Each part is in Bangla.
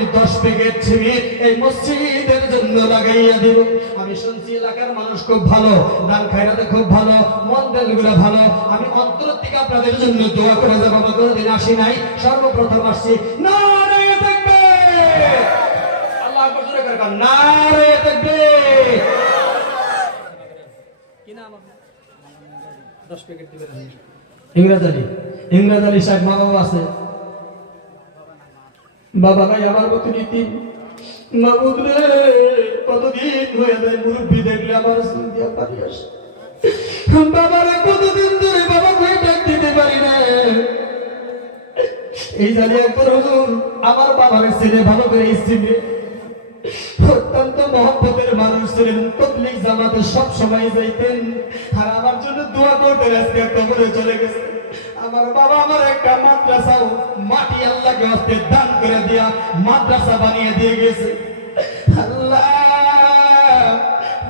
আমি 10 প্যাকেট সিমেন্ট এই মসজিদের জন্য লাগাইয়া দেব। আমি শুনছি এলাকার মানুষ খুব ভালো, দান খায়রাতে খুব ভালো, মন দেনগুলো ভালো। আমি অন্তর থেকে আপনাদের জন্য দোয়া করে যাব। আমি কোনোদিন আসি নাই, সর্বপ্রথম আসছি। নারে তাকবীর, আল্লাহু আকবার জোরে করে কান, নারে তাকবীর। কি নাম আপনার? 10 প্যাকেট দিবেন। ইংরেজ আলী সাহেব মা বাবা আছে? বাবা নাই, আমার মতো নীতি। মাবুদ রে, কতদিন হয়ে যায় মুরব্বী দেখলে আমার চিন্তা পারি আসে। বাবারে কতদিন ধরে বাবা কই ডাক দিতে পারি না। এই জানি একবার হুজুর আমার বাবারে ছেলে ভালো করে চিনে, অত্যন্ত মহব্বতের মানুষ ছিলেন। তাবলীগ জামাতে সব সময় যাইতেন আর আমার জন্য দোয়া করতেন। আজকে কবরে চলে গেছে আমার বাবা। আমার একটা মাদ্রাসাও মাটি আল্লাহকে হস্তে দান করে দিয়া মাদ্রাসা বানিয়ে দিয়ে গেছে। আল্লাহ,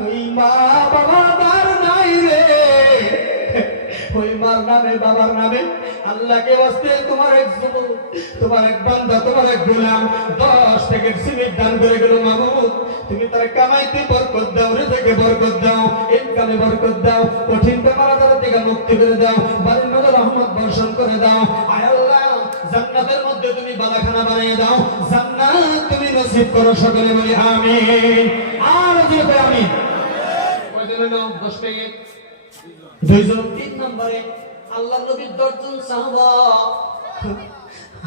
ওই মা বাবা তার নাই রে, ওই মার নামে বাবার নামে আল্লাহকে হস্তে তোমার এক যুবক, তোমার এক বান্দা, তোমার এক গোলাম 10 প্যাকেট সিমেন্ট দান করে গেল। মাবুদ, তুমি তার কামাইতে বরকত দাও, রিজিকে বরকত দাও, ইনকামে বরকত দাও, কঠিন বেমার আজার থেকে মুক্তি করে দাও, বাড়ির মধ্যে রহমত বর্ষণ করে দাও। আয় আল্লাহ, জান্নাতের মধ্যে তুমি বালাখানা বানিয়ে দাও, জান্নাত তুমি নসিব করো। সকলে বলি আমিন। আর যদি আমিন। কয়জন নাম? 10 প্যাকেট, 2 জন। 3 নম্বরে আল্লাহর নবীর 10 জন সাহাবা,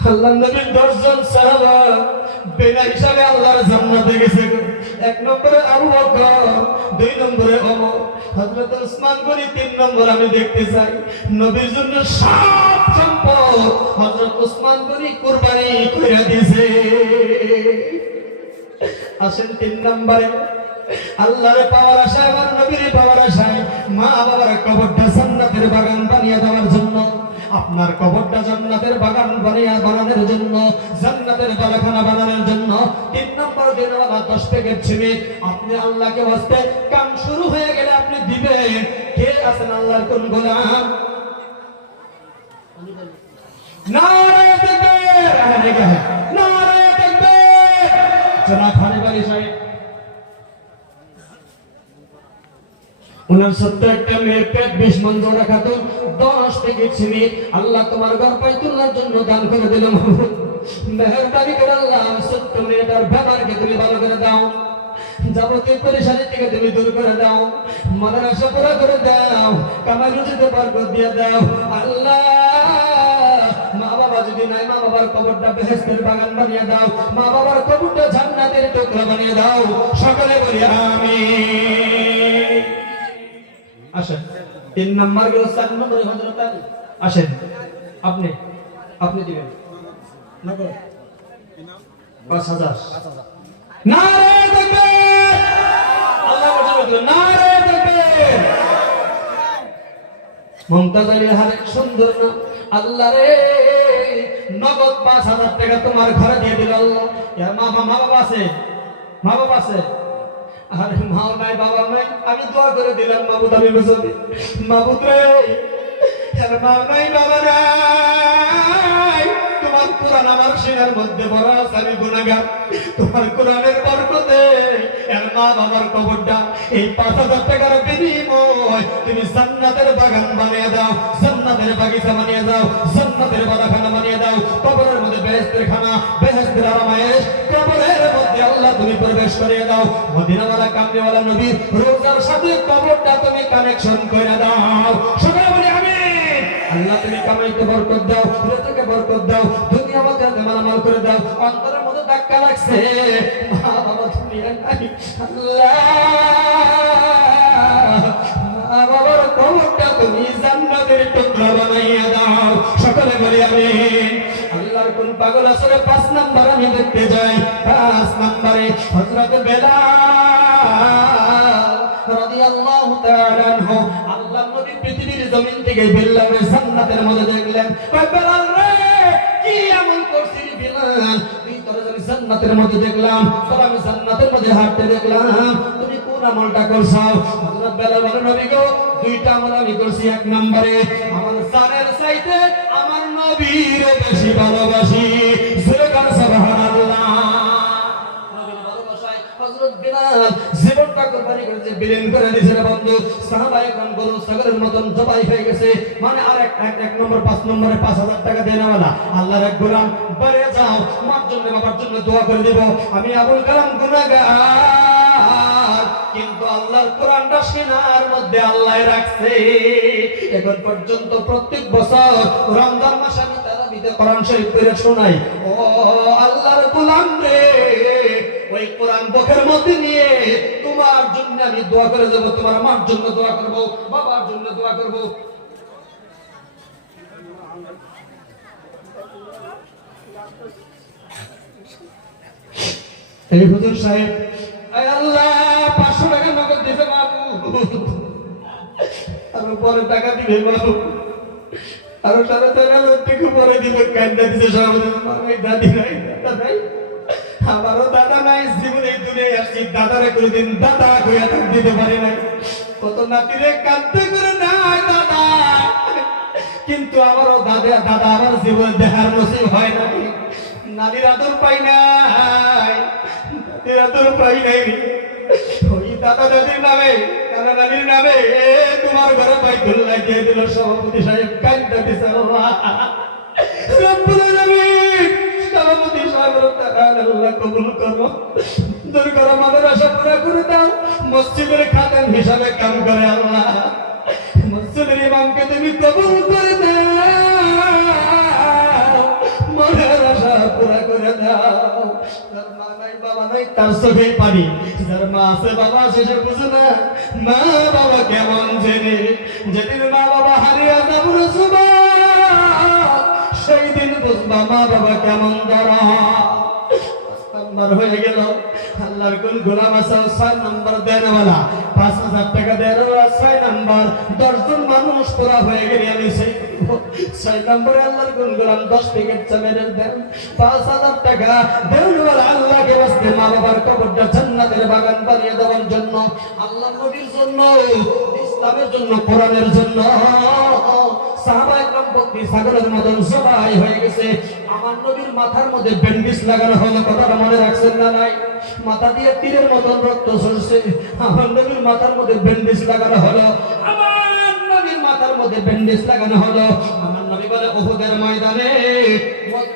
আল্লাহর নবীর 10 জন সাহাবা বিনা হিসাবে আল্লাহর জান্নাতে গেছে। 1 নম্বরে আবু বকর, 2 নম্বরে ওমর, হযরত ওসমান গনি, 3 নম্বর আমি দেখতে চাই নবীর জন্য সব সম্পদ হযরত ওসমান গনি কুরবানি করে দিয়েছে। আসেন 3 নম্বরে আল্লাহর পাওয়ার আশায়, আমার নবীর পাওয়ার আশায় মা বাবার কবরটা জান্নাতের বাগান বানিয়ে দেওয়ার জন্য, আপনার কবরটা জান্নাতের বাগান বানানোর জন্য, জান্নাতের বালাখানা বানানোর জন্য 3 নম্বর দিনওয়ালা 10 প্যাকেট সিমেন্ট আপনি আল্লাহকে ওয়াস্তে কাম শুরু হয়ে গেলে আপনি দিবেন। কে আছেন আল্লাহর কোন গোলাম? নারে তাকবীর, নারে তাকবীর। জনাব হানিফ আলী সাহেব, উনার 70টা মেয়ের পেট 20 মণ জোড়া খাতুন 10 প্যাকেট সিমেন্ট আল্লাহ তোমার ঘর পাইতুল্লাহর জন্য দান করে দিলাম। মেহেরবানি করে আল্লাহ 70 মেয়েটার ব্যাপারকে তুমি ভালো করে দাও, যাবতীয় পরেশানি থেকে তুমি দূর করে দাও, মনের আশা পুরা করে দাও, কামাই রুজিতে বরকত দিয়ে দাও। আল্লাহ, মা বাবা যদি নাই, মা বাবার কবরটা বেহেশতের বাগান বানিয়ে দাও, মা বাবার কবরটা জান্নাতের টুকরা বানিয়ে দাও। সকলে বলি আমিন। আসেন 3 নম্বর গেল। 4 নম্বরে হযরত আলী আসেন। আপনি দিবেন নগদ 5000। নারে তাকবীর, আল্লাহু আকবার, নারে তাকবীর। মুমতাজ আলী হারে সুন্দর না আল্লাহ রে, নগদ 5000 টাকা তোমার ঘরে দিয়ে দিল আল্লাহ। ইয়া মা বাবা আছে? মা বাবা আছে? আরে মা নাই, বাবা নাই, আমি দোয়া করে দিলাম মাবুদ, আমি বুঝাবি মাবুদ রে, মা নাই, বাবা নাই, তোমার কোরআন আমার সিনার মধ্যে ভরা আছে, আমি গুনাহগার, তোমার কোরআনের বরকতে এর মা বাবার কবরটা এই 5000 টাকার বিনিময় তুমি জান্নাতের বাগান বানিয়ে দাও, জান্নাতের বাগিচা বানিয়ে দাও, জান্নাতের বালাখানা বানিয়ে দাও। কবরের মধ্যে বেহেশতের খানা, বেহেশতের আরামায়েশ, কবরের মধ্যে আল্লাহ তুমি প্রবেশ করিয়ে দাও। মদিনাওয়ালা কামলিওয়ালা নবীর রোজার সাথে কবরটা তুমি কানেকশন করে দাও। সবাই বলি আমিন। আল্লাহ তুমি কামাইতে বরকত দাও, রিজিকে বরকত দাও, দুনিয়া আখিরাতে মালামাল করে দাও। অন্তরের মধ্যে ধাক্কা লাগছে, মা বাবা দুনিয়া নাই, আল্লাহ মা বাবার কবরটা তুমি জান্নাতের টুকরা বানাইয়া দাও। সকলে বলি আমিন। আল্লাহর কোন পাগল আসরে 5 নাম্বার আমি দেখতে যাই। 5 নম্বরে হযরত বেলাল রাদিয়াল্লাহু তাআলা আনহু, আল্লাহর নবী পৃথিবীর জমিন থেকে বেলালে জান্নাতের মধ্যে দেখলেন। বেলাল রে, কি আমল করছিস বেলাল? তুই তোর জান্নাতের মধ্যে দেখলাম, তোর আমি জান্নাতের মধ্যে হাঁটতে দেখলাম, তুমি কোন আমলটা করছো? হযরত বেলাল বলেন, নবী গো, 2টা আমল আমি করছি। 1 নম্বরে আমার জানের চাইতে আমার নবীর বেশি ভালোবাসি। সুবহানাল্লাহ। বিলীন করে দিয়েছে রে বন্ধু। সাহাবায়ে কেরাম গরু ছাগলের মতন জবাই হয়ে গেছে। মানে আর এক নম্বর 5 নম্বরে 5000 টাকা দেনেওয়ালা আল্লাহর এক গোলাম, বাইরে যাও, মার জন্য বাবার জন্য দোয়া করে দেব। আমি আবুল কালাম গুনাহগার, কিন্তু আল্লাহর কোরআনটা সিনার মধ্যে আল্লাহ রাখছে। এখন পর্যন্ত প্রত্যেক বছর রমজান মাসে আমি তারাবিতে কোরআন শরীফ পড়ে শোনাই। ও আল্লাহর গোলাম রে, ওই কোরআন বুকের মধ্যে নিয়ে তোমার জন্য আমি দোয়া করে দেব, তোমার মার জন্য দোয়া করব, বাবার জন্য দোয়া করব। এই হুজুর সাহেব, আয় আল্লাহ 500 টাকা নগদ দিতে বাবু, আর পরে টাকা দিবে বাবু, আর সারা টাকা লক্ষ্য পরে দিবে। কান্দা দিতে সভাপতি, আমার ওই দাদি নাই, দাদা নাই, আমারও দাদা নাই। জীবনে এই দুনিয়ায় আসছি, দাদারে কোনোদিন দাদা কইয়া তাক দিতে পারি নাই। কত নাতিরে কাঁদতে করে নাই দাদা, কিন্তু আমারও দাদা আমার জীবন দেখার নসিব হয় নাই। নানির আদর পাই নাই, দাদির আদর পাই নাই। ওই দাদা দাদির নামে, দাদা দাদির নামে তোমার ঘরে বাইতুল লাগিয়ে দিল সভাপতি সাহেব। কান্দা দিছে রব্বুল আলামিন, সভাপতি সাহেব আল্লাহ কবুল করো, দূর করো, মাদের আশা পুরা করে দাও। মসজিদের খাদেম হিসাবে কাম করে আল্লাহ, মসজিদের ইমামকে তুমি কবুল করে দাও, মনের আশা পুরা করে দাও। যার মা নাই বাবা নাই তার চোখে পানি, যার মা আছে বাবা আছে সে বুঝে না মা বাবা কেমন জেনে। যেদিন মা বাবা হারিয়ে যাবো সেই দিন বুঝবা মা বাবা কেমন ধরা। নাম্বার হয়ে গেল আল্লাহর কোন গোলাম আছে 6 নাম্বার দেনওয়ালা, 5000 টাকা দেনওয়ালা 6 নাম্বার। 10 জন মানুষ পুরা হয়ে গেলে আমি 6 নম্বরে আল্লাহর কোন গোলাম 10 প্যাকেট চামেরের দেন, 5000 টাকা দেনওয়ালা আল্লাহকে বাসতে মা বাবার কবরটা জান্নাতের বাগান বানিয়ে দেওয়ার জন্য, আল্লাহর নবীর জন্য, ইসলামের জন্য, কোরআনের জন্য। সাহাবায়ে কেরাম বকরি ছাগলের মতন জবাই হয়ে গেছে। আমার নবীর মাথার মধ্যে ব্যান্ডেজ লাগানো হলো, কথাটা মনে রাখছেন না নাই? মাথা দিয়ে তীরের মতন রক্ত ঝরছে। আমার নবীর মাথার মধ্যে ব্যান্ডেজ লাগানো হলো, আমার নবীর মাথার মধ্যে ব্যান্ডেজ লাগানো হলো। আমার নবী বলে উহুদের ময়দানে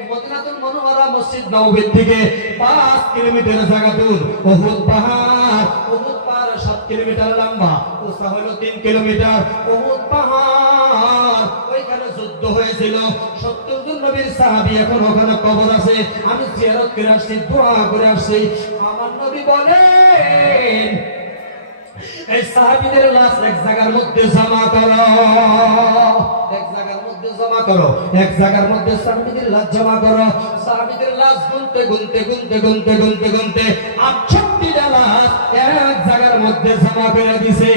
মদিনাতুল মুনাওয়ারা মসজিদ নববীর থেকে 5 কিলোমিটার জায়গা দূর উহুদ পাহাড়। উহুদ পাহাড় 7 কিলোমিটার লম্বা, উচ্চতা হলো 3 কিলোমিটার। উহুদ পাহাড় ওইখানে যুদ্ধ হয়েছিল। 70 জন নবীর সাহাবী এখন ওখানে কবর আছে। আমি জিয়ারত করে আসছি, দোয়া করে আসছি। আমার নবী বলেন এই সাহাবীদের লাশ এক জায়গার মধ্যে জমা করো, এক জায়গার মধ্যে জমা করো, এক জায়গার মধ্যে সাহাবীদের লাশ জমা করো। সাহাবীদের লাশ গুনতে গুনতে গুনতে গুনতে গুনতে গুনতে 68টা লাশ এক জায়গার মধ্যে জমা করে দিছে।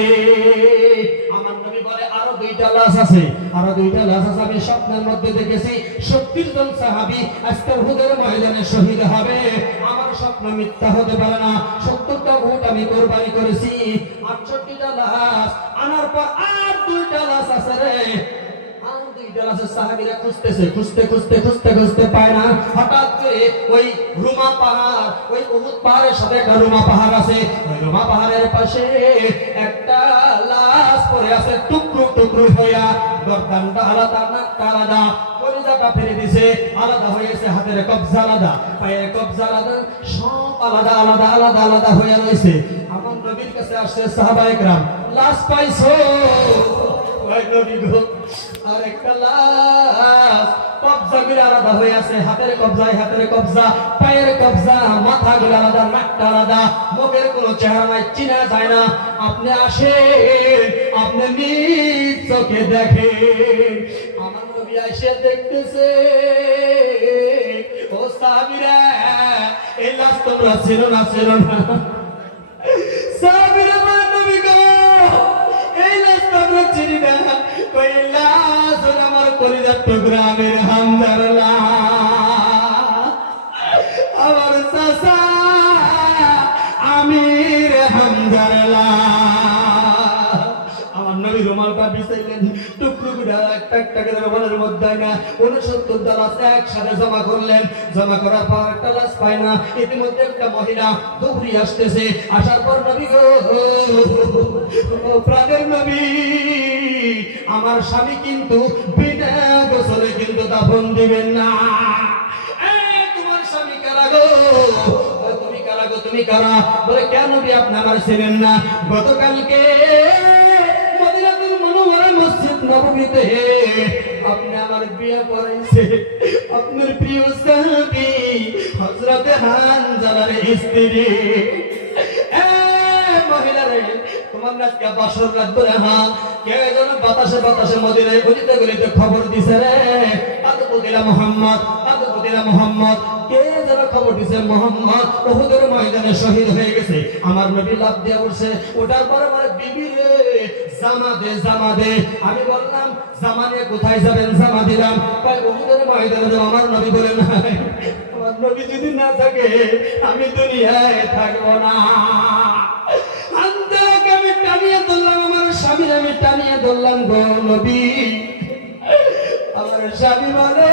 আমার নবী বলে আরো 2টা লাশ আছে, আরো 2টা লাশ আছে। আমি স্বপ্নের মধ্যে দেখেছি 70 জন সাহাবী আজকে উহুদের ময়দানে শহীদ হবে। আমার স্বপ্ন মিথ্যা হতে পারে না। 70টা উট আমি কুরবানি করেছি, 68টা লাশ আনার পর আর 2টা লাশ আছে রে। আর 2টা লাশ সাহাবীরা খুঁজতেছে, খুঁজতে খুঁজতে খুঁজতে খুঁজতে পায় না। হঠাৎ করে ওই রুমা পাহাড়, ওই উহুদ পাহাড়ের সাথে একটা রুমা পাহাড় আছে, ওই রুমা পাহাড়ের পাশে একটা লাশ পড়ে আছে টুকরো টুকরো হইয়া। গর্দানটা আলাদা, নাকটা আলাদা, কলিজাটা ফেলে দিছে, আলাদা হয়েছে, হাতের কবজা আলাদা, পায়ের কবজা আলাদা, সব আলাদা আলাদা আলাদা আলাদা হয়ে রয়েছে। আমার নবীর কাছে আসছে সাহাবায়ে কেরাম, লাশ পাইছো? ওই নবী গো, আর একটা লাশ কবজা করে আলাদা হয়ে আছে, হাতের কবজায় হাতের কবজা, পায়ের কবজা, মাথা গুলো আলাদা, নাকটা আলাদা, মুখের কোনো চেহারা নাই, চিনা যায় না। আপনি আসেন, আপনি নিজ চোখে দেখেন। আমার নবী এসে দেখতেছে, ও সাহাবীরা এই লাশ তোমরা ছিল না, ছিল না। সাহাবীরা বলে নবী গো এই লাশ তোমরা চিনি না। ওই লাশ হলো আমার কলিজার টুকরা আমির হামজার লাশ, আমার চাচা আমির হামজার লাশ। আমার নবী রুমালটা বিছাইলেন, টুকরো গুড়া একটা করে বলের মধ্যে না 69 লাশ একসাথে জমা করলেন। জমা করার পর একটা লাশ পায় না। ইতিমধ্যে একটা মহিলা দৌড়ি আসতেছে। আসার পর নবী গো, ও প্রাণের নবী, আমার স্বামী কিন্তু বিনা গোসলে কিন্তু দাফন দিবেন না। তোমার স্বামী কারা গো? তুমি কারা গো? তুমি কারা? বলে কেন নবী আপনি আমার ছিলেন না? গতকালকে মদিনাতুল মুনাওয়ারা মসজিদ নববীতে আপনি আমার বিয়ে পড়াইছে আপনার প্রিয় সাহাবী হযরত হানজালার স্ত্রী। মহিলারে তোমার আজকে বাসর রাত ধরে কে যেন বাতাসে বাতাসে মদিনায় গলিতে গলিতে খবর দিছে রে, আদবুদিলা মোহাম্মদ কে যেন খবর দিছে মোহাম্মদ উহুদের ময়দানে শহীদ হয়ে গেছে। আমার নবী লাফ দিয়ে উঠছে। ওটার পরে আমার বিবি রে জামা দে। আমি বললাম জামা নিয়ে কোথায় যাবেন? জামা দিলাম। তাই উহুদের ময়দানে আমার নবী বলেন আমার নবী যদি না থাকে আমি দুনিয়ায় থাকবো না। আন্দাকে আমি টানিয়ে ধরলাম, আমার স্বামীর আমি টানিয়ে ধরলাম গো নবী। আমার স্বামী বলে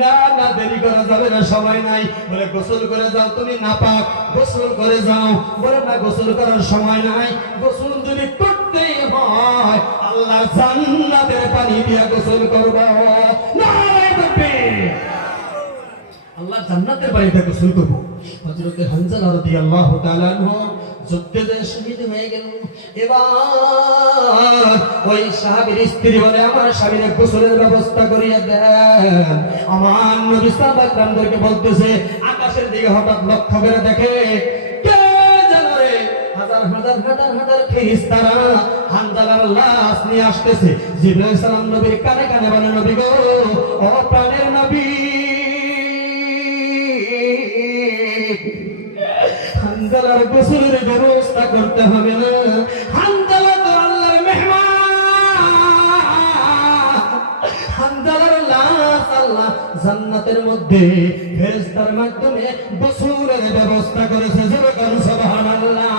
না না দেরি করা যাবে না, সময় নাই। বলে গোসল করে যাও, তুমি নাপাক, গোসল করে যাও। বলে না গোসল করার সময় নাই, গোসল যদি করতেই হয় আল্লাহর জান্নাতের পানি দিয়া গোসল করবা। আল্লাহ জান্নাতের পানিতে গোসল করব। হযরত হানজালা রাদিয়াল্লাহু তাআলা আনহু যুদ্ধে যে শহীদ হয়ে গেল। এবার ওই সাহাবীর স্ত্রী বলে আমার স্বামীর গোসলের ব্যবস্থা করিয়ে দেন। আমার নবী সাহাবা کرامদেরকে বলতেছে, আকাশের দিকে হঠাৎ লক্ষ্য করে দেখে কে যেন রে হাজার হাজার হাজার হাজার ফেরেশতারা হানজালার লাশ নিয়ে আসতেছে। জিবরাইল সালাম নবীর কানে কানে বলে নবী গো, ও প্রাণের নবী, হানজালার গোসলের ব্যবস্থা করতে হবে না। হানজালা তো আল্লাহর মেহমান। হানজালার লাশ আল্লাহ জান্নাতের মধ্যে ফেরেশতার মাধ্যমে গোসলের ব্যবস্থা করেছে। যেরকম সুবহানাল্লাহ।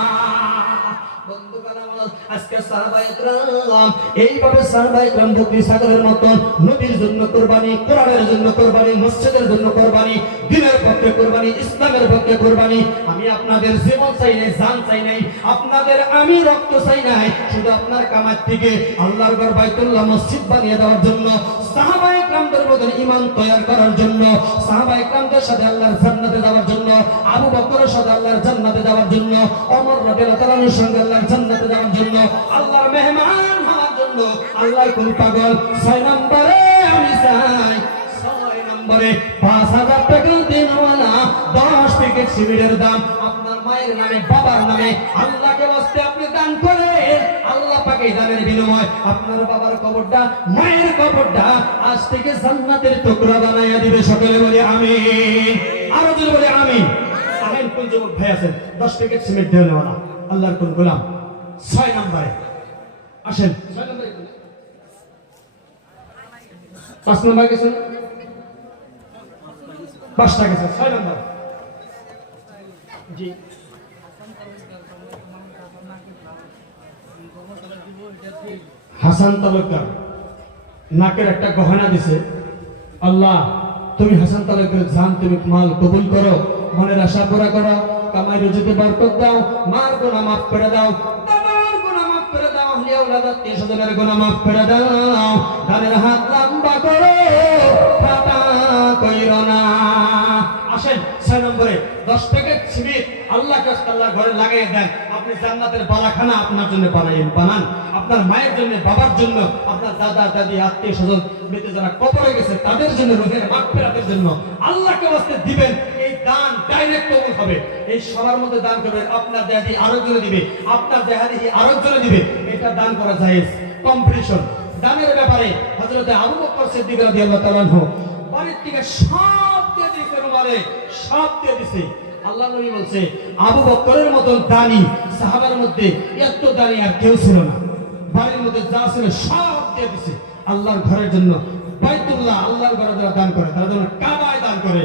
আজকে সাহাবায়ে کرام এইভাবে সাহাবায়ে کرام বকরি ছাগলের মতন নবীর জন্য কুরবানি, কোরআনের জন্য কুরবানি, মসজিদের জন্য কুরবানি, দ্বীনের পক্ষে কুরবানি, ইসলামের পক্ষে কুরবানি। আমি আপনাদের জীবন চাই নাই, জান চাই নাই, আপনাদের আমি রক্ত চাই নাই, শুধু আপনার কামাত থেকে আল্লাহর ঘর বাইতুল্লাহ মসজিদ বানিয়ে দেওয়ার জন্য, সাহাবায়ে کرامদের মতন ঈমান তৈরি করার জন্য, সাহাবায়ে کرامদের সাথে আল্লাহর জান্নাতে যাওয়ার জন্য, আবু বকরের সাথে আল্লাহর জান্নাতে যাওয়ার জন্য, ওমর রাদিয়াল্লাহু তাআলার সঙ্গে আল্লাহর জান্নাতে যাওয়ার জন্য, আল্লাহর মেহমান হওয়ার জন্য। আল্লাহ কোন পাগল? 6 নম্বরে আমি চাই, 6 নম্বরে 5000 টাকা দিনওয়ালা 10 প্যাকেট সিগারেটের দাম আপনার মায়ের নামে, বাবার নামে আল্লাহকে ওয়াস্তে আপনি দান করেন। আল্লাহ পাক এই দানের বিনিময় আপনার বাবার কবরটা, মায়ের কবরটা আজ থেকে জান্নাতের টুকরা বানাইয়া দিবে। সকলে বলি আমিন। আরো জোরে বলি আমিন। আমিন। কোন যুবক ভাই আছেন 10 প্যাকেট সিগারেট দেওয়ালা আল্লাহর কোন গোলাম? 6 নম্বরে আসেন। 6 নম্বরে 5 নম্বর গেছেন, 5টা গেছে, 6 নম্বর জি। হাসান তালুকদার নাকের একটা গহনা দিছে। আল্লাহ তুমি হাসান তালুকদার জান, তুমি মাল কবুল করো, মনের আশা পুরা করো, কামাই রুজিতে বরকত দাও, মার গুনাহ মাফ করে দাও, বাবার গুনাহ মাফ করে দাও, আহলে আওলাদ আত্মীয়-স্বজনের গুনাহ মাফ করে দাও। দানের হাত লম্বা করো, ফাটা কইরো না। আসেন 6 নম্বরে 10 প্যাকেট সিগারেট আল্লাহ কাছে আল্লাহর ঘরে লাগিয়ে দেন। আপনি জান্নাতের বালাখানা আপনার জন্য বানান, আপনার মায়ের জন্য, বাবার জন্য, আপনার দাদা দাদি আত্মীয়-স্বজন মৃতে যারা কবরে গেছে তাদের জন্য, রুহের মাগফিরাতের জন্য আল্লাহকে ওয়াস্তে দিবেন। এই দান ডাইরেক্ট কবুল হবে। এই সবার মধ্যে দান করবেন, আপনার দেহাদি আরেকজনে দিবে, আপনার দেহাদি আরেকজনে দিবে। এটা দান করা জায়েজ। কম্পিটিশন দানের ব্যাপারে হযরত আবু বকর সিদ্দিক রাদিয়াল্লাহু তাআলা আনহু বাড়ির থেকে সব দিয়ে দিয়েছে, রুমালে সব দিয়ে দিয়েছে। আল্লাহ নবী বলছে আবু বকরের মতন দানি সাহাবার মধ্যে এত দানি আর কেউ ছিল না। বাড়ির মধ্যে যা ছিল সব দিয়ে দিয়েছে আল্লাহর ঘরের জন্য। বাইতুল্লাহ আল্লাহর ঘরে যারা দান করে তারা যেন কাবায় দান করে।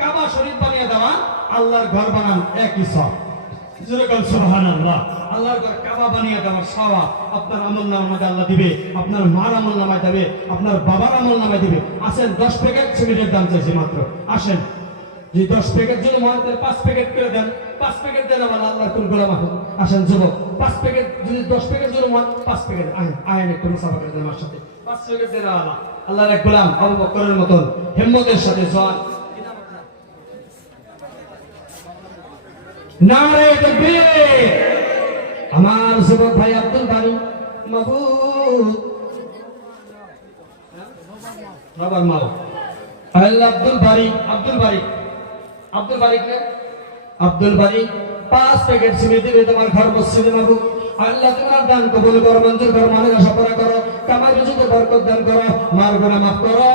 কাবা শরীফ বানিয়ে দেওয়া, আল্লাহর ঘর বানান, একই সব। যেরকম সুবহানাল্লাহ। আল্লাহর ঘরে কাবা বানিয়ে দেওয়ার সওয়াব আপনার আমলনামার মধ্যে আল্লাহ দিবে, আপনার মার আমলনামায় দিবে, আপনার বাবার আমলনামায় দিবে। আসেন 10 প্যাকেট সিমেন্টের দাম চাইছি মাত্র। আসেন, যে 10 প্যাকেট যদি মহাদের 5 প্যাকেট করে দেন, 5 প্যাকেট দেন আমার আল্লাহর কোন গোলাম আছেন। আসেন যুবক, 5 প্যাকেট যদি 10 প্যাকেট যদি মহাদ 5 প্যাকেট আয়েন একটু মুসাফা করে দেন আমার সাথে। 5 প্যাকেট দেন আল্লাহ আল্লাহর এক গোলাম আবু বকরের মতন হিম্মতের সাথে জওয়ান। নারে তাকবীর। আমার যুবক ভাই আব্দুল বারী মাহবুব রবার মাও আব্দুল বারী আব্দুল বারী 5 প্যাকেট সিমেন্ট দিবে তোমার ঘর মসজিদে মাহবুব। আল্লাহ তোমার দান কবুল করো, মঞ্জুর করো, মনের আশা পুরা করো, কামাই রুজিতে বরকত দান করো, মার গুনাহ মাফ করো,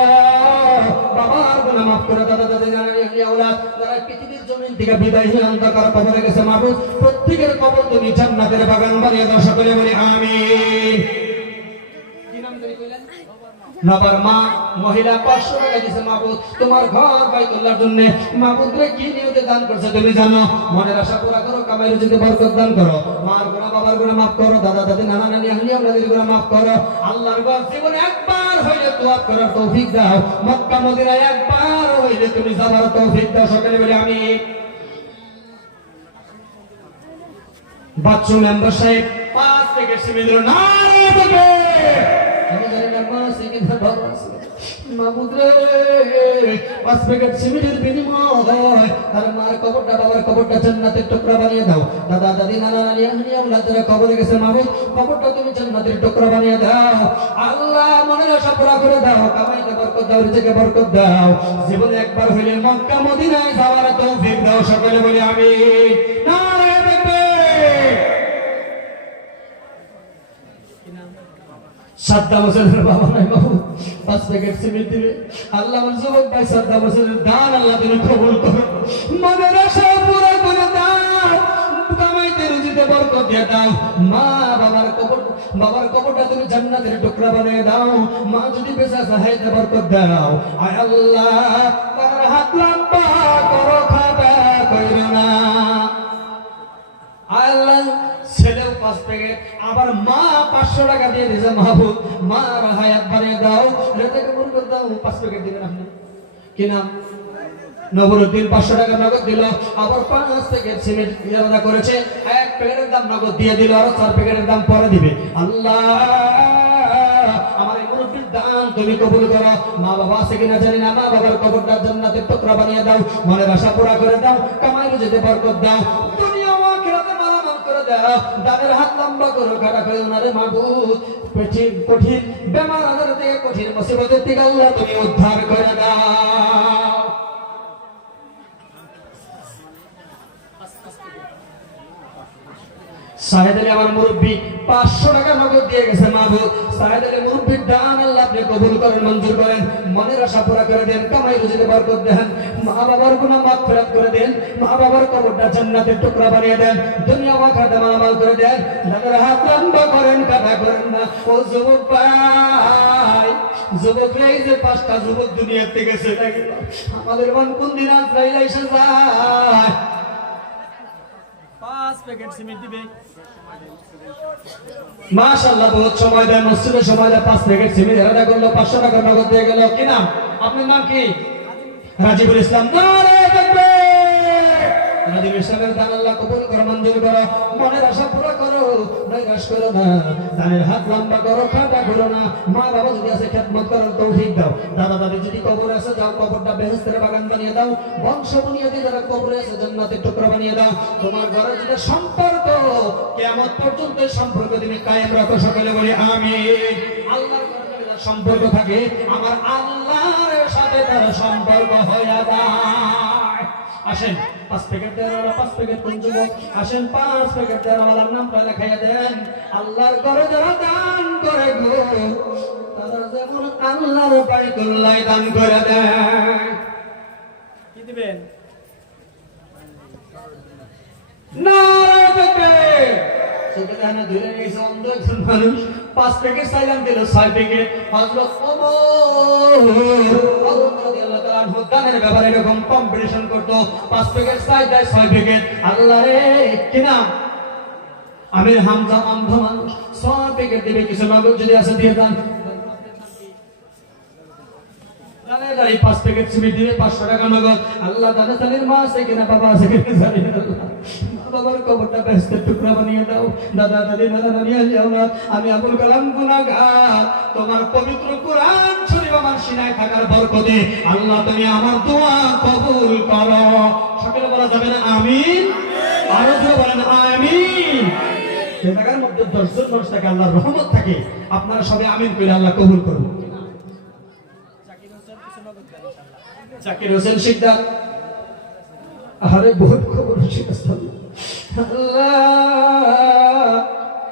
বাবার গুনাহ মাফ করো, দাদা দাদি নানা নানি আওলাদ যারা পৃথিবীর জমিন থেকে বিদায় হয়ে অন্ধকার কবরে গেছে মাহবুব, প্রত্যেকের কবর তুমি জান্নাতের বাগান বানিয়ে দাও, সকলে বলি আমিন। কি নাম ধরে কইলেন? নবার মা মহিলা 500 টাকা দিয়েছে মাহবুব তোমার ঘর বাইতুল্লাহর জন্য। মাহবুব রে কি নিয়তে দান করছে তুমি জানো? মনের আশা পুরা করো, কামাই রুজিতে বরকত দান করো, মার গুনাহ বাবার গুনাহ মাফ করো, দাদা দাদি নানা নানি আহলি আওলাদের গুনাহ মাফ করো। আল্লাহর ঘর জীবনে একবার হইলে তওয়াব করার তৌফিক দাও, মক্কা মদিনায় একবার হইলে তুমি যাবার তৌফিক দাও, সকলে বলি আমিন। বাচ্চু মেম্বার সাহেব 5 প্যাকেট সিমেন্ট দিল। নারে তাকবীর। আমি জানি না মানুষ কি ভালো আছে মাহবুব রে, 5 প্যাকেট সিমেন্টের বিনিময় তার মার কবরটা বাবার কবরটা জান্নাতের টুকরা বানিয়ে দাও, দাদা দাদি নানা নানি আহলি আওলাদের কবরে গেছে মাহবুব কবরটা তুমি জান্নাতের টুকরা বানিয়ে দাও। আল্লাহ মনের আশা পুরা করে দাও, কামাইতে বরকত দাও, রিজিকে বরকত দাও, জীবনে একবার হইলে মক্কা মদিনায় যাওয়ার তৌফিক দাও, সকলে বলি আমিন। নারে তাকবীর। সাদ্দাম হোসেনের বাবা নাই বাবু 5 প্যাকেট সিমেন্ট দিবে। আল্লাহ আমার যুবক ভাই সাদ্দাম হোসেনের দান আল্লাহ তুমি কবুল করো, মনের আশা পুরা করে দাও, কামাইতে রুজিতে বরকত দিয়ে দাও, মা বাবার কবরটা তুমি জান্নাতের টুকরা বানিয়ে দাও, মা যদি বেঁচে আছে হায়াতে বরকত দাও। আয় আল্লাহ তার হাত লম্বা করো, খাতা কইরো না। আয় আল্লাহ ছেলেও 5 প্যাকেট, আবার মা 500 টাকা দিয়ে দিয়েছে মাহবুব, মার হায়াত বাড়িয়ে দাও, রেজেকে বরকত দাও। 5 প্যাকেট দিবেন আপনি, কি নাম? নবরুদ্দিন 500 টাকা নগদ দিল, আবার 5 প্যাকেট সিমেন্ট ইরাদা করেছে, 1 প্যাকেটের দাম নগদ দিয়ে দিল, আর 4 প্যাকেটের দাম পরে দিবে। আল্লাহ আমার এই মুরব্বির দান তুমি কবুল করো, মা বাবা আছে কিনা জানি না, মা বাবার কবরটা জান্নাতের টুকরা বানিয়ে দাও, মনের আশা পুরা করে দাও, কামাই রুজিতে বরকত দাও, দুনিয়া ও আখিরাতে মালামাল করে দাও, দানের হাত লম্বা করো, কাটা কইও না রে মাহবুব, কঠিন বেমার আজার থেকে, কঠিন মুসিবতের থেকে আল্লাহ তুমি উদ্ধার করে দাও। সাহেদ আলী আমার মুরব্বী 500 টাকা নগদ দিয়ে গেছে মাহবুব। সাহেদ আলী মুরব্বীর দান আল্লাহ আপনি কবুল করেন, মঞ্জুর করেন, মনের আশা পুরা করে দেন, কামাই রুজিতে বরকত দেন, মা বাবার গুনাহ মাগফিরাত করে দেন, মা বাবার কবরটা জান্নাতের টুকরা বানিয়ে দেন, দুনিয়া ও আখিরাতে মালামাল করে দেন, যাদের হাত লম্বা করেন, কাটা করেন না। ও যুবক ভাই, যুবক এই যে 5টা যুবক দুনিয়ার থেকে চলে গেল, আমাদের মন কোন দিন আজরাইল এসে যায়। 5 প্যাকেট সিমেন্ট দিবে মাশাআল্লাহ, বহুত সময় দেয়, মসজিদে সময় দেয়, 5 প্যাকেট সিমেন্ট এরাদা করলো, 500 টাকা নগদ দিয়ে গেল। কি নাম? আপনার নাম কি? রাজিবুল ইসলাম। নারে তাকবীর। রাজিবুল ইসলামের দান আল্লাহ কবুল করো, মঞ্জুর করো, মনের আশা পুরা করো, নৈরাশ করো না, দানের হাত লম্বা করো, কাটা করো না, মা বাবা যদি আছে খেদমত করার তৌফিক দাও, দাদা দাদি যদি কবরে আছে যাও, কবরটা বেহেশতের বাগান বানিয়ে দাও, বংশ বুনিয়াদি যারা কবরে আছে জান্নাতের টুকরা বানিয়ে দাও, তোমার ঘরে যদি সম্পর্ক কিয়ামত পর্যন্ত সম্পর্ক তুমি কায়েম রাখো, সকলে বলি আমিন। আল্লাহর ঘরে সম্পর্ক থাকে, আমার আল্লাহর সাথে তার সম্পর্ক হয়ে যায়। আসেন 5 প্যাকেট দেন, 5 প্যাকেট কোন যুবক আসেন, 5 প্যাকেট দেন, আমার নামটা লেখাইয়া দেন। আল্লাহর ঘরে যারা দান করে গো, তারা যেমন আল্লাহর বাইতুল্লাহ দান করে দেন। কি দিবেন? নারে তাকবীর। সেখানে ধরে নিয়েছে অন্ধ একজন মানুষ, 5 প্যাকেট চাইলাম দিল 6 প্যাকেট। হযরত ওমর রাদিয়াল্লাহু তাআলা আনহু দানের ব্যাপারে এরকম কম্পিটিশন করতো, 5 প্যাকেট চাই দেয় 6 প্যাকেট। আল্লাহ রে, কি নাম? আমির হামজা অন্ধ মানুষ, 6 প্যাকেট দিবে, কিছু নগদ যদি আছে দিয়ে দেন। 5 প্যাকেট সিমেন্ট দিবে, 500 টাকা নগদ। আল্লাহ দাদা তাদের মা আছে কিনা, বাবা আছে কিনা জানি না। আল্লাহ বাবার কবরটা বেহেশতের টুকরা বানিয়ে দাও। দাদা দাদি নানা নানি যাও না, আমি আবুল কালাম গুনাহগার, তোমার পবিত্র কোরআন শরীফ আমার সিনায় থাকার বরকতে আল্লাহ তুমি আমার দোয়া কবুল করো। সকলে বলা যাবে না আমিন? আরো জোরে বলেন আমিন। যে জায়গার মধ্যে 10 জন মানুষ থাকে, আল্লাহর রহমত থাকে, আপনারা সবাই আমিন করে আল্লাহ কবুল করুন। জাকির হোসেন শিকদার, আরে বহুত খবর শিখেছে। আল্লাহ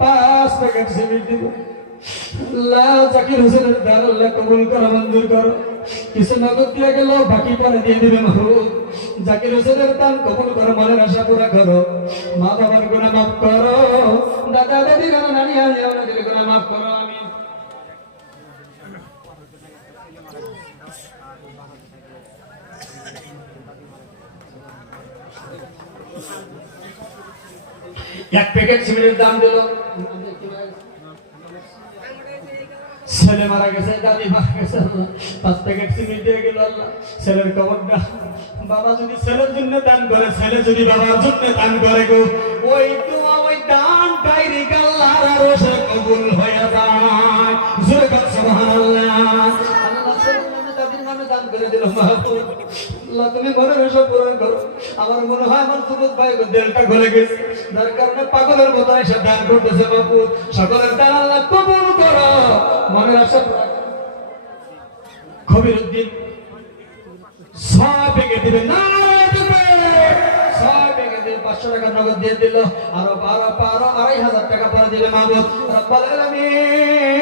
5 প্যাকেট সিমেন্ট দিব। আল্লাহ জাকির হোসেনের দান আল্লাহ কবুল করো, মঞ্জুর করো। কিছু নগদ দিয়ে গেল, বাকি পরে দিয়ে দিবে মাহবুব। জাকির হোসেনের দান কবুল করো, মনের আশা পুরা করো। মা বাবার গুনাহ মাফ করো, দাদা দাদি নানা নানি আপনাদের গুনাহ মাফ করো। আমিন। এক প্যাকেট সিমেন্টের দাম দিল, ছেলে মারা গেছে, দাদি মারা গেছে, 5 প্যাকেট সিমেন্ট দিয়ে গেল। আল্লাহ ছেলের কবরটা, বাবা যদি ছেলের জন্য দান করে, ছেলে যদি বাবার জন্য দান করে গো, ওই দোয়া ওই দান ডাইরেক্ট আল্লাহর আরশে কবুল হয়ে যায়। জোরে বল সুবহানাল্লাহ। আল্লাহ ছেলের নামে দাদির নামে দান করে দিল। মাহবুব আল্লাহ তুমি মনের আশা পূরণ করো। আমার মনে হয় আমার যুবক ভাই দিলটা গলে গেছে, যার কারণে পাগলের মতো এসে দান করতেছে। বাবু সকলের দান আল্লাহ কবুল করো, মনের আশা পূরণ করো। কবিরউদ্দিন 6 প্যাকেট দিবেন না, 6 প্যাকেট দিয়ে 500 টাকা নগদ দিয়ে দিল। আরো 2,500 টাকা পরে দিবে। মাহবুব রব্বুল আলামিন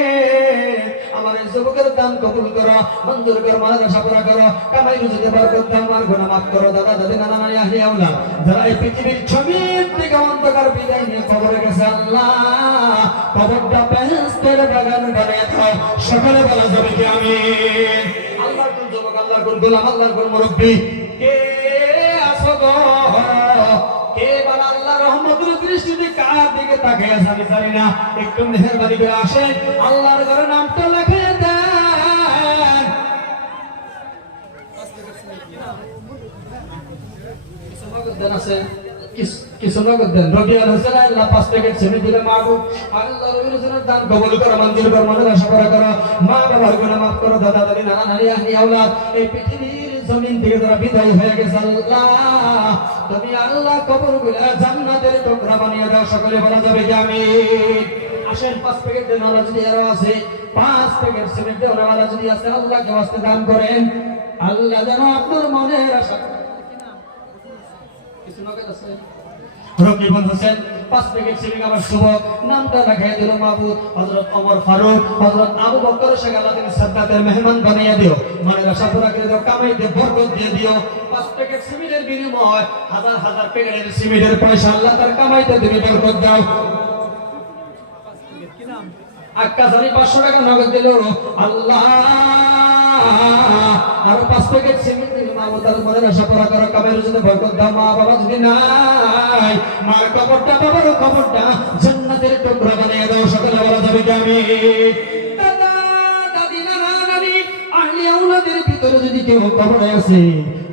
আমার এই যুবকের দান কবুল করো, মঞ্জুর করো, মনের আশা পুরা করো, কামাই রুজিতে বরকত দাও, আমার গুনাহ মাফ করো। দাদা দাদি নানা নানি আহলি আওলাদ যারা এই পৃথিবীর ছবির থেকে অন্ধকার বিদায় নিয়ে কবরে গেছে, আল্লাহ কবরটা বেহেশতের বাগান বানিয়ে দাও। সকলে বলা যাবে কি আমিন? আল্লাহর কোন যুবক, আল্লাহর কোন গোলাম, আল্লাহর কোন মুরব্বি কে আছো গো? কে বলা আল্লাহর রহমতের দৃষ্টিতে কার দিকে তাকিয়ে আছে আমি জানি না, একটু মেহেরবানি করে আসেন, আল্লাহর ঘরে নামটা লিখে দেন। কিছু নগদ দেন। রবিউল হোসেন আল্লাহ 5 প্যাকেট সিমেন্ট দিলে। মাহবুব আল্লাহ রবিউল হোসেনের দান কবুল করো, মঞ্জুর করো, মনের আশা পুরা করো। মা বাবার গুনাহ মাফ করো, দাদা দাদি নানা নানি আহলি আওলাদ এই পৃথিবীর জমিন থেকে যারা বিদায় হয়ে গেছে, আল্লাহ তুমি আল্লাহ কবরগুলো জান্নাতের টুকরা বানিয়ে দাও। সকলে বলা যাবে কি আমিন? আসেন 5 প্যাকেট দেন। আল্লাহ যদি আরো আছে 5 প্যাকেট সিমেন্ট দেন, আল্লাহ যদি আছে আল্লাহকে ওয়াস্তে দান করেন। আল্লাহ যেন আপনার মনের আশা। কিছু নগদ আছে? রকিবুল হোসেন 5 প্যাকেট সিমেন্ট আমার যুবক নামটা দেখাই দিল। মাহবুব হযরত ওমর ফারুক, হযরত আবু বকর শেখ আল্লাহ তুমি সাদ্দাতের মেহমান বানিয়ে দিও, মনের আশা পুরা করে দাও, কামাইতে বরকত দিয়ে দিও। 5 প্যাকেট সিমেন্টের বিনিময় হাজার হাজার প্যাকেটের সিমেন্টের পয়সা আল্লাহ তার কামাইতে তুমি বরকত দাও। আক্কাসারি 500 টাকা নগদ দিল। আল্লাহ আর 5 প্যাকেট সিমেন্ট দিল। মা বাবার মনের আশা পুরা করো, কামাইতে যদি বরকত দাও। মা বাবা যদি নাই, মার কবরটা বাবার কবরটা জান্নাতের টুকরা বানিয়ে দাও। সকলে বলা যাবে কি আমিন? দাদা দাদি নানা নানি আহলি আওলাদের ভিতরে যদি কেউ কবরে আছে,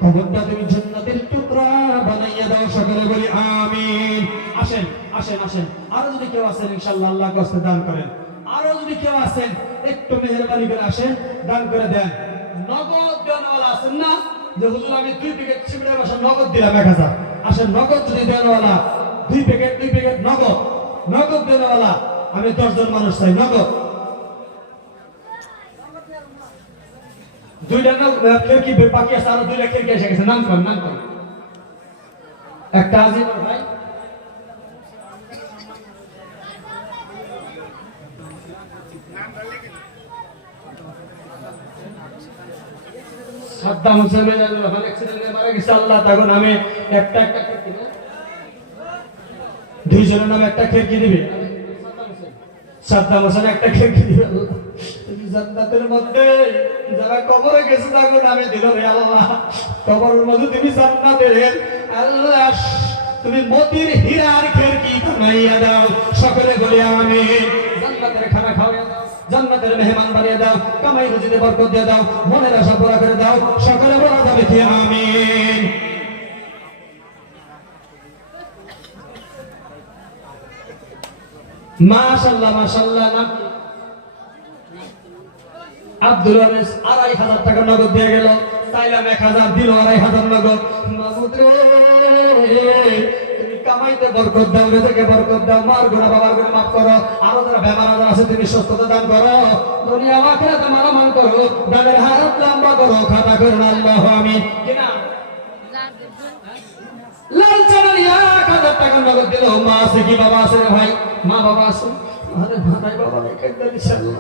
কবরটা তুমি জান্নাতের টুকরা বানিয়ে দাও। সকলে বলি আমিন। আসেন আসেন আসেন, আরো যদি কেউ আছেন ইনশাআল্লাহ আল্লাহর কাছে দান করেন। আরো যদি কেউ আছেন একটু মেহেরবানি করে আসেন, দান করে দেন। নগদ দেনওয়ালা আছেন না, যে হুজুর আমি 2 প্যাকেট সিমেন্টের বাসা নগদ দিলাম 1000। আসেন নগদ যদি দেনওয়ালা 2 প্যাকেট নগদ দেনওয়ালা আমি 10 জন মানুষ চাই নগদ। 2টা খিড়কি বাকি আছে, আরো 2টা খিড়কি এসে গেছে। নাম কর একটা আজিমর ভাই, সাদ্দাম হোসেন অ্যাক্সিডেন্টে মারা গেছে। আল্লাহ তার নামে একটা খিড়কি, 2 জনের নামে একটা খিড়কি দিবে। সাদ্দাম হোসেন একটা খিড়কি দিয়ে আল্লাহ তুমি জান্নাতের মধ্যে যারা কবরে গেছে তাকে নামে দিল রে আল্লাহ, কবরের মধ্যে তুমি জান্নাতের আল্লাহ তুমি মতির হীরার খিড়কি বানাইয়া দাও, সকলে বলে আমিন। জান্নাতের খানা খাওয়াইয়া দাও, জান্নাতের মেহমান বানিয়ে দাও, কামাই রুজিতে বরকত দিয়ে দাও, মনের আশা পুরা করে দাও, সকলে বলা যাবে কি আমিন। মাশাআল্লাহ মাশাআল্লাহ। নাম আব্দুল আনিস ২৫০০ টাকা নগদ দিয়ে গেল, চাইলাম ১০০০ দিল ২৫০০ নগদ। মাহমুদ রে তুমি কামাইতে বরকত দাও, রেজেকে বরকত দাও, মার গুনাহ বাবার গুনাহ মাফ করো, আরো যারা বেমার আজার আছে তুমি সুস্থতা দান করো, দুনিয়া আখিরাতে মালামাল করো, দানের হায়াত লম্বা করো, খাতা করুন আল্লাহু আমিন। কিনা লাল চ্যানেল ১০০০ টাকা নগদ দিল। মা আছে কি বাবা আছে রে ভাই? মা বাবা আছে? আরে ভাই বাবা নেই, ইনশাআল্লাহ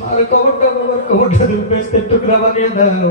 মার কবরটা বাবার কবরটা দুই পেস্টের টুকরা বানিয়ে দাও।